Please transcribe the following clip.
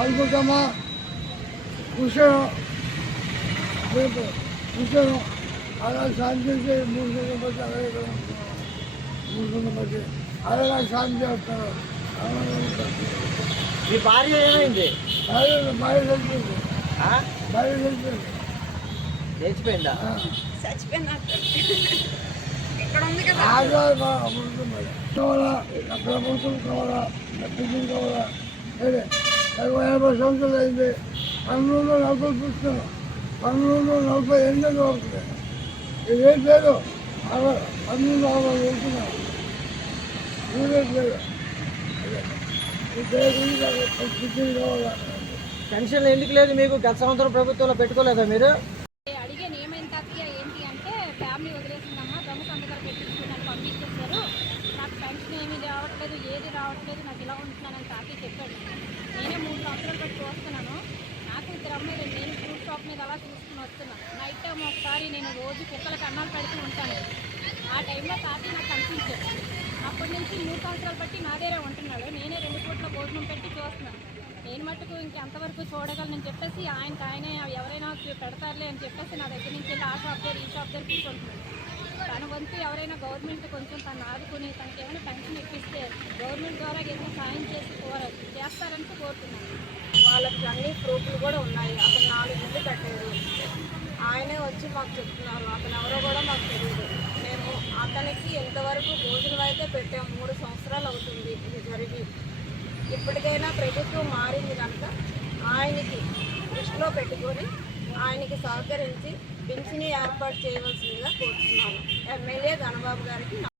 అల్పతమ cushion రేపు అలా శాంతి చేసి మూడు రోజుల మూడు రోజుల బట్టి అలా శాంతి చేస్తారు మీ భార్య ఏమైంది భార్య భార్య తెలిసింది భార్య తెలిసింది లేచిపోయిందా ఉంటుంది కావాలా? ప్రభుత్వం కావాలా? ప్రభుత్వం కావాలా? సరే ఇరవై యాభై సంవత్సరాలు అయింది. పన్నెండు నలభై పుస్తకం పన్నెండు నలభై ఎనిమిది అవుతుంది ఇదేం లేదు పన్నెండు అరవై లేదు పెన్షన్ ఎందుకు లేదు మీకు? గత సంవత్సరం ప్రభుత్వంలో పెట్టుకోలేదా మీరు? ఏది రావట్లేదు నాకు ఇలా ఉంటున్నానని తాకి చెప్పాడు. నేనే మూడు సంవత్సరాలు బట్టి చూస్తున్నాను. నాకు ఇద్దరు అమ్మాయిలు నేను ఫ్రూట్ షాప్ మీద అలా చూసుకుని వస్తున్నాను నైట్ టైం ఒకసారి నేను రోజు కుక్కలకు అన్నాలు పెడుతూ ఉంటాను. ఆ టైంలో తాకి నాకు కనిపించాడు అప్పటి నుంచి మూడు సంవత్సరాలు బట్టి నా దగ్గరే ఉంటున్నాడు. నేనే రెండు పూట్ల భోజనం పెట్టి చూస్తున్నాను. నేను మటుకు ఇంకెంతవరకు చూడగలనని చెప్పేసి ఆయనకు ఆయనే ఎవరైనా పెడతారులే అని చెప్పేసి నా దగ్గర నుంచి వెళ్ళి ఆ షాప్ దగ్గర ఈ షాప్ దగ్గర కూర్చుంటున్నాను తన వంతు ఎవరైనా గవర్నమెంట్ కొంచెం తను ఆదుకుని తనకి ఏమైనా పెన్షన్ ఇప్పిస్తే గవర్నమెంట్ ద్వారా ఏమైనా సాయం చేసి చేస్తారని కోరుతున్నాను. వాళ్ళకి అన్ని ప్రూఫ్లు కూడా ఉన్నాయి. అతను నాలుగు ఇల్లు కట్టారు ఆయనే వచ్చి మాకు చెప్తున్నారు. అతను ఎవరో కూడా మాకు తెలియదు మేము అతనికి ఇంతవరకు భోజనం అయితే పెట్టాము మూడు సంవత్సరాలు అవుతుంది ఇది జరిగి. ఇప్పటికైనా ప్రభుత్వం మారింది కనుక ఆయనకి దృష్టిలో పెట్టుకొని ఆయనకి సహకరించి పెన్షన్ ఏర్పాటు చేయవలసిందిగా కోరుతున్నాను. ఎమ్మెల్యే ధనబాబు గారికి